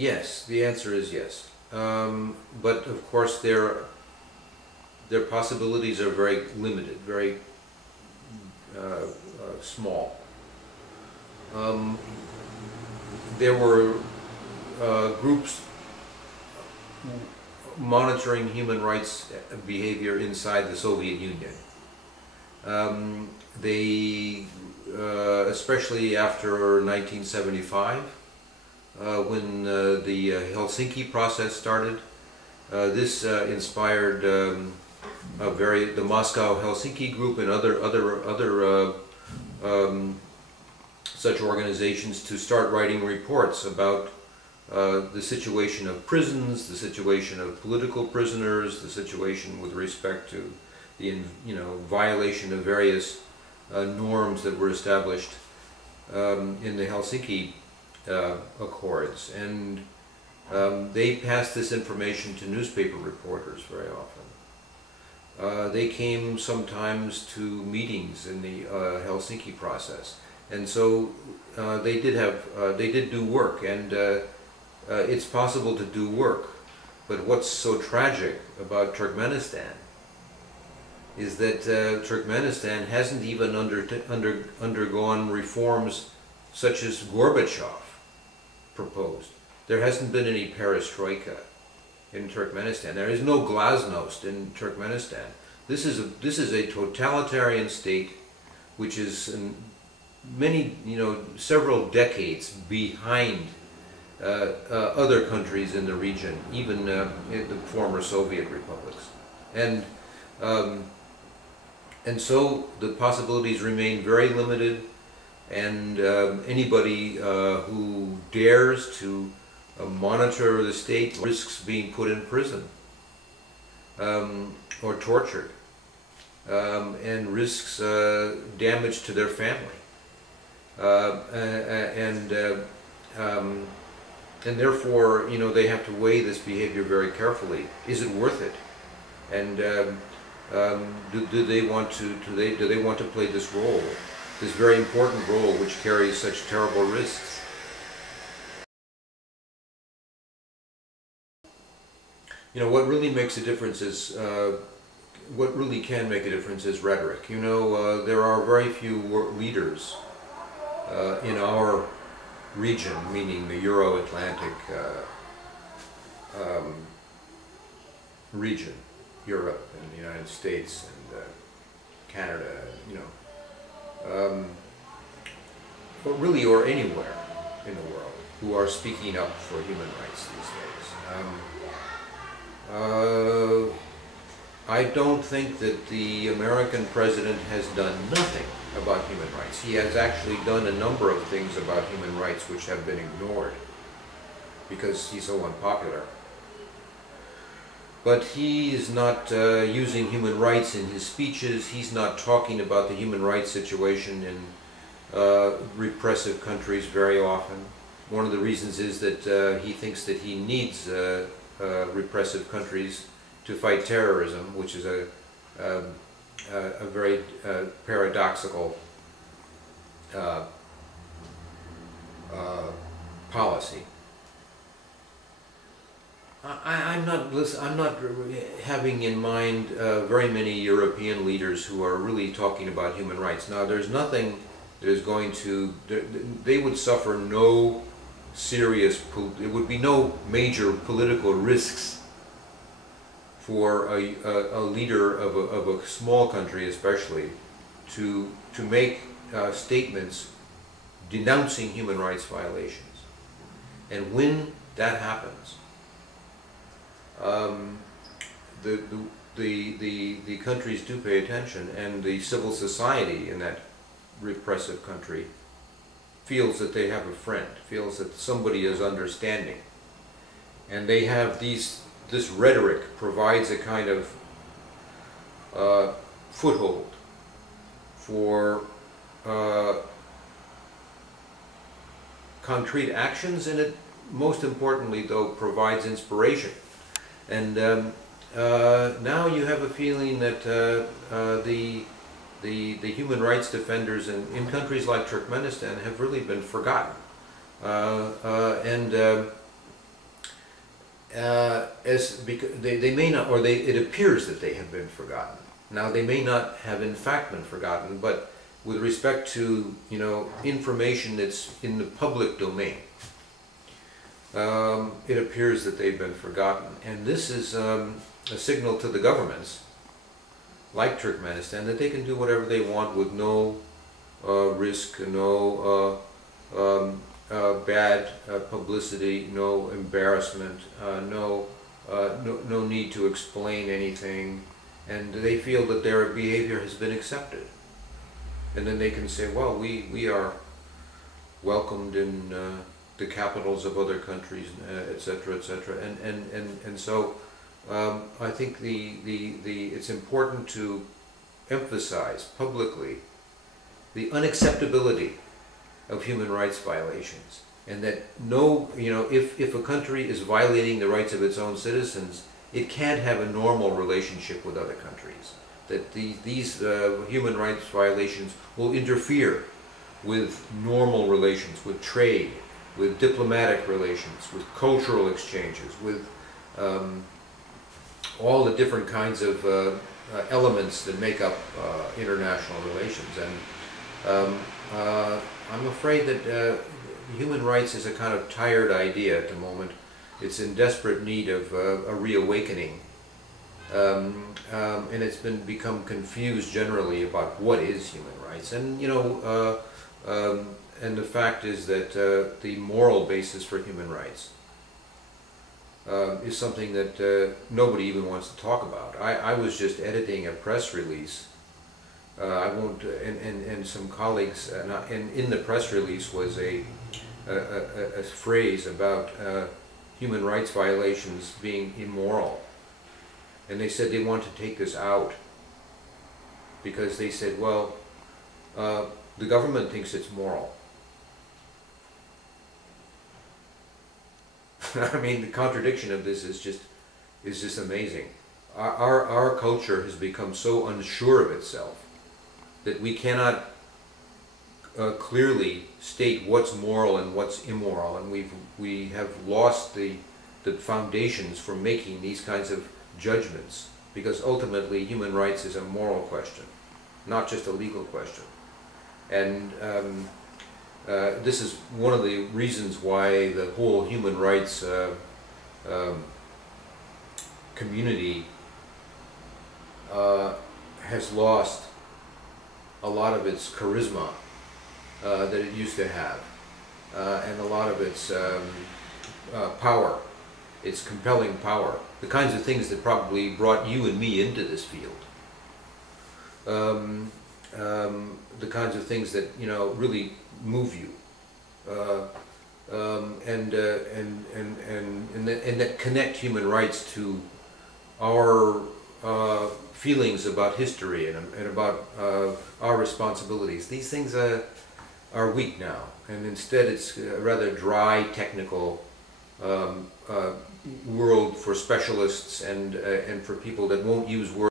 Yes, the answer is yes. But of course their possibilities are very limited, very small. There were groups monitoring human rights behavior inside the Soviet Union. They, especially after 1975, when the Helsinki process started, this inspired the Moscow Helsinki group and other such organizations to start writing reports about the situation of prisons, the situation of political prisoners, the situation with respect to the violation of various norms that were established in the Helsinki Accords, and they passed this information to newspaper reporters very often. They came sometimes to meetings in the Helsinki process, and so they did do work, and it's possible to do work. But what's so tragic about Turkmenistan is that Turkmenistan hasn't even undergone reforms such as Gorbachev proposed. There hasn't been any perestroika in Turkmenistan. There is no glasnost in Turkmenistan. This is a totalitarian state which is several decades behind other countries in the region, even in the former Soviet republics, and so the possibilities remain very limited, and anybody who dares to monitor the state risks being put in prison or tortured, and risks damage to their family, and therefore, they have to weigh this behavior very carefully. Is it worth it? And do they want to play this role, this very important role, which carries such terrible risks? What really makes a difference is what really can make a difference is rhetoric. There are very few leaders in our region, meaning the Euro-Atlantic region, Europe and the United States and Canada, or anywhere in the world, who are speaking up for human rights these days. I don't think that the American president has done nothing about human rights. He has actually done a number of things about human rights which have been ignored because he's so unpopular. But he is not using human rights in his speeches. He's not talking about the human rights situation in repressive countries very often. One of the reasons is that he thinks that he needs repressive countries to fight terrorism, which is a very paradoxical policy. I'm not having in mind very many European leaders who are really talking about human rights. Now, there's nothing that is going to, they would suffer no serious, it would be no major political risks for a leader of a small country especially to make statements denouncing human rights violations. And when that happens, the countries do pay attention, and the civil society in that repressive country feels that they have a friend, feels that somebody is understanding, and they have this rhetoric provides a kind of foothold for concrete actions, and it, most importantly though, provides inspiration. And now you have a feeling that the human rights defenders in countries like Turkmenistan have really been forgotten. they may not, or it appears that they have been forgotten. Now, they may not have in fact been forgotten, but with respect to, information that's in the public domain, it appears that they've been forgotten. And this is a signal to the governments, like Turkmenistan, that they can do whatever they want with no risk, no bad publicity, no embarrassment, no need to explain anything, and they feel that their behavior has been accepted. And then they can say, well, we are welcomed in the capitals of other countries, etc., etc. And so I think it's important to emphasize publicly the unacceptability of human rights violations, and that if a country is violating the rights of its own citizens, it can't have a normal relationship with other countries. That these human rights violations will interfere with normal relations, with trade, with diplomatic relations, with cultural exchanges, with all the different kinds of elements that make up international relations. And I'm afraid that human rights is a kind of tired idea at the moment. It's in desperate need of a reawakening, and it's become confused generally about what is human rights. And and the fact is that the moral basis for human rights is something that nobody even wants to talk about. I was just editing a press release. I won't, and some colleagues, in the press release was a phrase about human rights violations being immoral. And they said they want to take this out because they said, well, the government thinks it's moral. I mean, the contradiction of this is just amazing. Our culture has become so unsure of itself that we cannot clearly state what's moral and what's immoral, and we have lost the foundations for making these kinds of judgments, because ultimately human rights is a moral question, not just a legal question. And this is one of the reasons why the whole human rights community has lost a lot of its charisma that it used to have, and a lot of its power, its compelling power, the kinds of things that probably brought you and me into this field, the kinds of things that really move you, and that connect human rights to our feelings about history and about our responsibilities. These things are weak now, and instead it's a rather dry, technical world for specialists and for people that won't use words